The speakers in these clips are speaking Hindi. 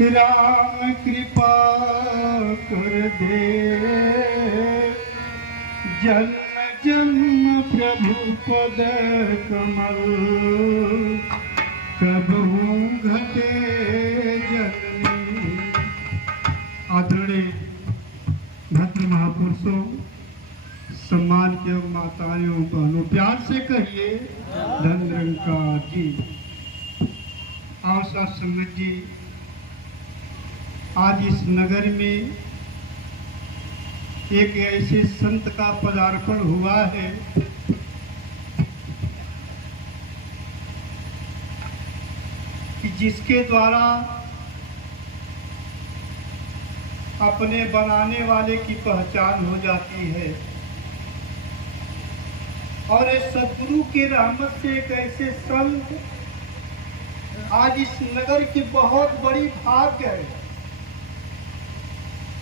राम कृपा कर दे, जन्म जन्म प्रभु पद कमल, कबहू घटे जननी। आदरणीय भद्र महापुरुषों, सम्मान के माताओं बहनों, प्यार से कहिए धन निरंकार जी। आओ साथ संगत जी, आज इस नगर में एक ऐसे संत का पदार्पण हुआ है कि जिसके द्वारा अपने बनाने वाले की पहचान हो जाती है। और इस सद्गुरु की रहमत से एक ऐसे संत आज इस नगर की बहुत बड़ी भाग्य है।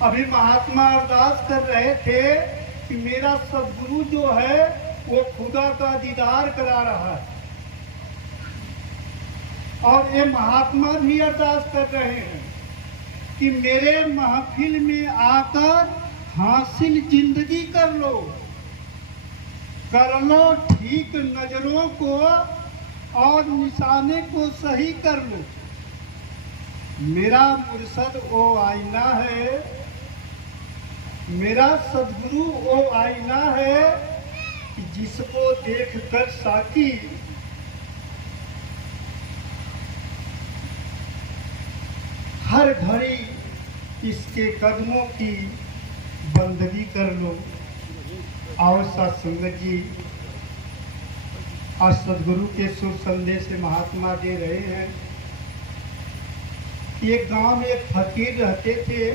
अभी महात्मा अरदास कर रहे थे कि मेरा सद्गुरु जो है वो खुदा का दीदार करा रहा है, और ये महात्मा भी अरदास कर रहे हैं कि मेरे महफिल में आकर हासिल जिंदगी कर लो ठीक नजरों को और निशाने को सही कर लो। मेरा मुर्शद वो आईना है, मेरा सद्गुरु वो आईना है कि जिसको देखकर साकी हर घड़ी इसके कदमों की बंदगी कर लो। आओ साथ संगत जी, आज सद्गुरु के शुभ संदेश से महात्मा दे रहे हैं। एक गांव में एक फकीर रहते थे।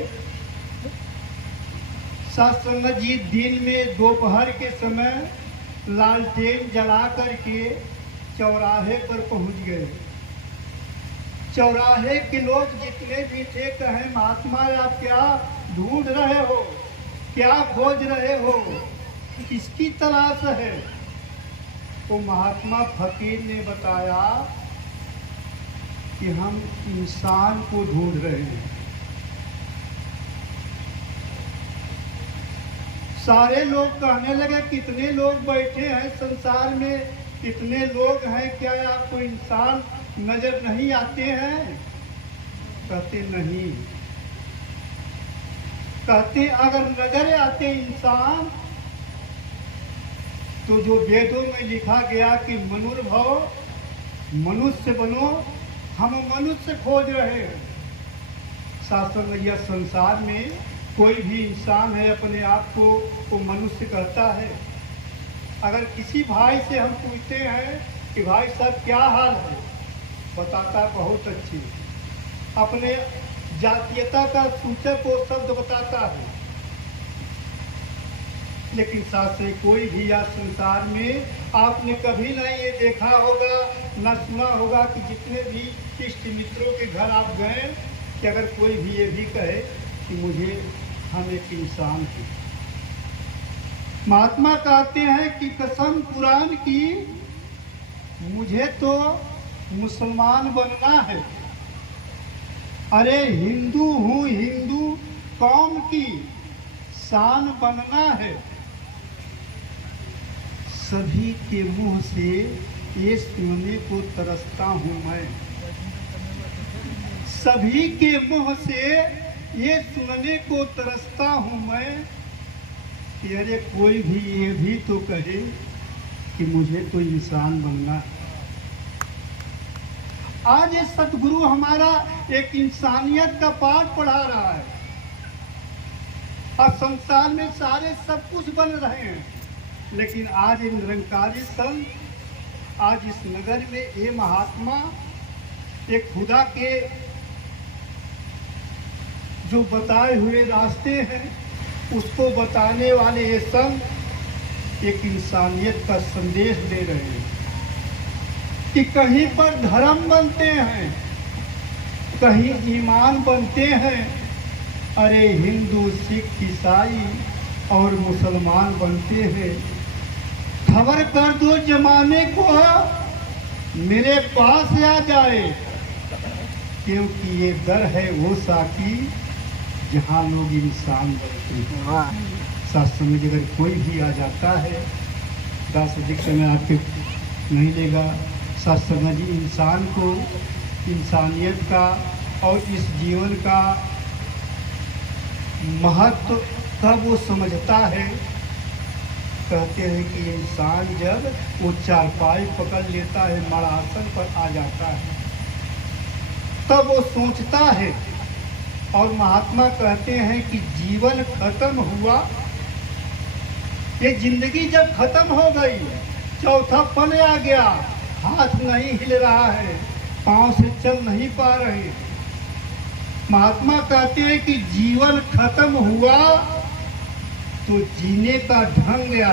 साथ संगत जी, दिन में दोपहर के समय लालटेन जला करके चौराहे पर पहुंच गए। चौराहे के लोग जितने भी थे कहे, महात्मा आप क्या ढूंढ रहे हो, क्या खोज रहे हो, किसकी तलाश है? तो महात्मा फकीर ने बताया कि हम इंसान को ढूंढ रहे हैं। सारे लोग कहने लगे, कितने लोग बैठे हैं संसार में, कितने लोग हैं, क्या आपको इंसान नजर नहीं आते हैं? कहते नहीं। कहते अगर नजर आते इंसान तो जो वेदों में लिखा गया कि मनुर्भव, मनुष्य बनो, हम मनुष्य खोज रहे हैं। शास्त्र में यह संसार में कोई भी इंसान है अपने आप को वो मनुष्य कहता है। अगर किसी भाई से हम पूछते हैं कि भाई साहब क्या हाल है, बताता बहुत अच्छी, अपने जातीयता का सूचक वो शब्द बताता है। लेकिन साथ से कोई भी या संसार में आपने कभी ना ये देखा होगा, ना सुना होगा कि जितने भी इष्ट मित्रों के घर आप गए कि अगर कोई भी ये भी कहे कि मुझे हम एक इंसान हैं। महात्मा कहते हैं कि कसम कुरान की, मुझे तो मुसलमान बनना है। अरे हिंदू हूँ, हिंदू कौम की शान बनना है। सभी के मुंह से ये सुनने को तरसता हूँ मैं, सभी के मुंह से ये सुनने को तरसता हूँ मैं कि अरे कोई भी ये भी तो कहे कि मुझे तो इंसान बनना है। आज ये सतगुरु हमारा एक इंसानियत का पाठ पढ़ा रहा है। और संसार में सारे सब कुछ बन रहे हैं, लेकिन आज ये निरंकारी संत, आज इस नगर में ये महात्मा एक खुदा के जो बताए हुए रास्ते हैं उसको बताने वाले ये संत एक इंसानियत का संदेश दे रहे हैं कि कहीं पर धर्म बनते हैं, कहीं ईमान बनते हैं। अरे हिंदू, सिख, ईसाई और मुसलमान बनते हैं। खबर कर दो जमाने को, मेरे पास आ जाए। क्योंकि ये दर है वो साकी जहाँ लोग इंसान बनते हैं। वाह। शास्त्र में अगर कोई भी आ जाता है, दास अधिक समय आपके नहीं लेगा। शास्त्र में जी इंसान को इंसानियत का और इस जीवन का महत्व तब वो समझता है, कहते हैं कि इंसान जब वो चारपाई पकड़ लेता है, मरासन पर आ जाता है, तब वो सोचता है। और महात्मा कहते हैं कि जीवन खत्म हुआ, ये जिंदगी जब खत्म हो गई, चौथा पन आ गया, हाथ नहीं हिल रहा है, पांव से चल नहीं पा रहे, महात्मा कहते हैं कि जीवन खत्म हुआ तो जीने का ढंग आया।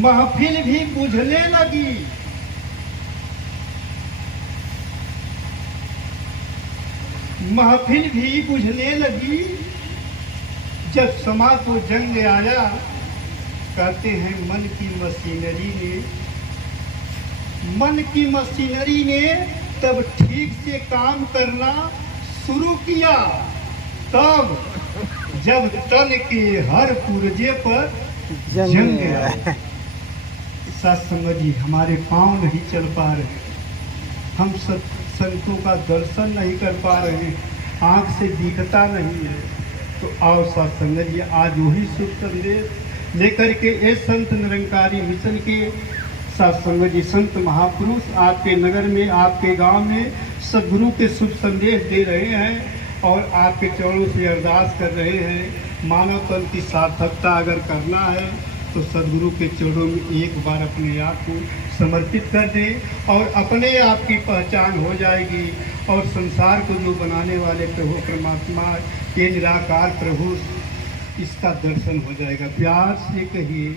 महफिल भी बुझने लगी, महफिल भी बुझने लगी जब समा को जंग आया। कहते हैं मन की मशीनरी ने तब ठीक से काम करना शुरू किया, तब जब तन के हर पुर्जे पर जंग आया। सत्संग जी हमारे पांव नहीं चल पा रहे, हम संतों का दर्शन नहीं कर पा रहे, आँख से दिखता नहीं है, तो आओ सत्संग जी आज वही शुभ संदेश लेकर के ये संत निरंकारी मिशन के सत्संग जी संत महापुरुष आपके नगर में, आपके गांव में सद्गुरु के शुभ संदेश दे रहे हैं और आपके चरणों से अरदास कर रहे हैं। मानव तन की सार्थकता अगर करना है तो सद्गुरु के चरणों में एक बार अपने आप को समर्पित कर दें और अपने आप की पहचान हो जाएगी और संसार को जो बनाने वाले प्रभु परमात्मा ये निराकार प्रभु, इसका दर्शन हो जाएगा। प्यार से कहिए।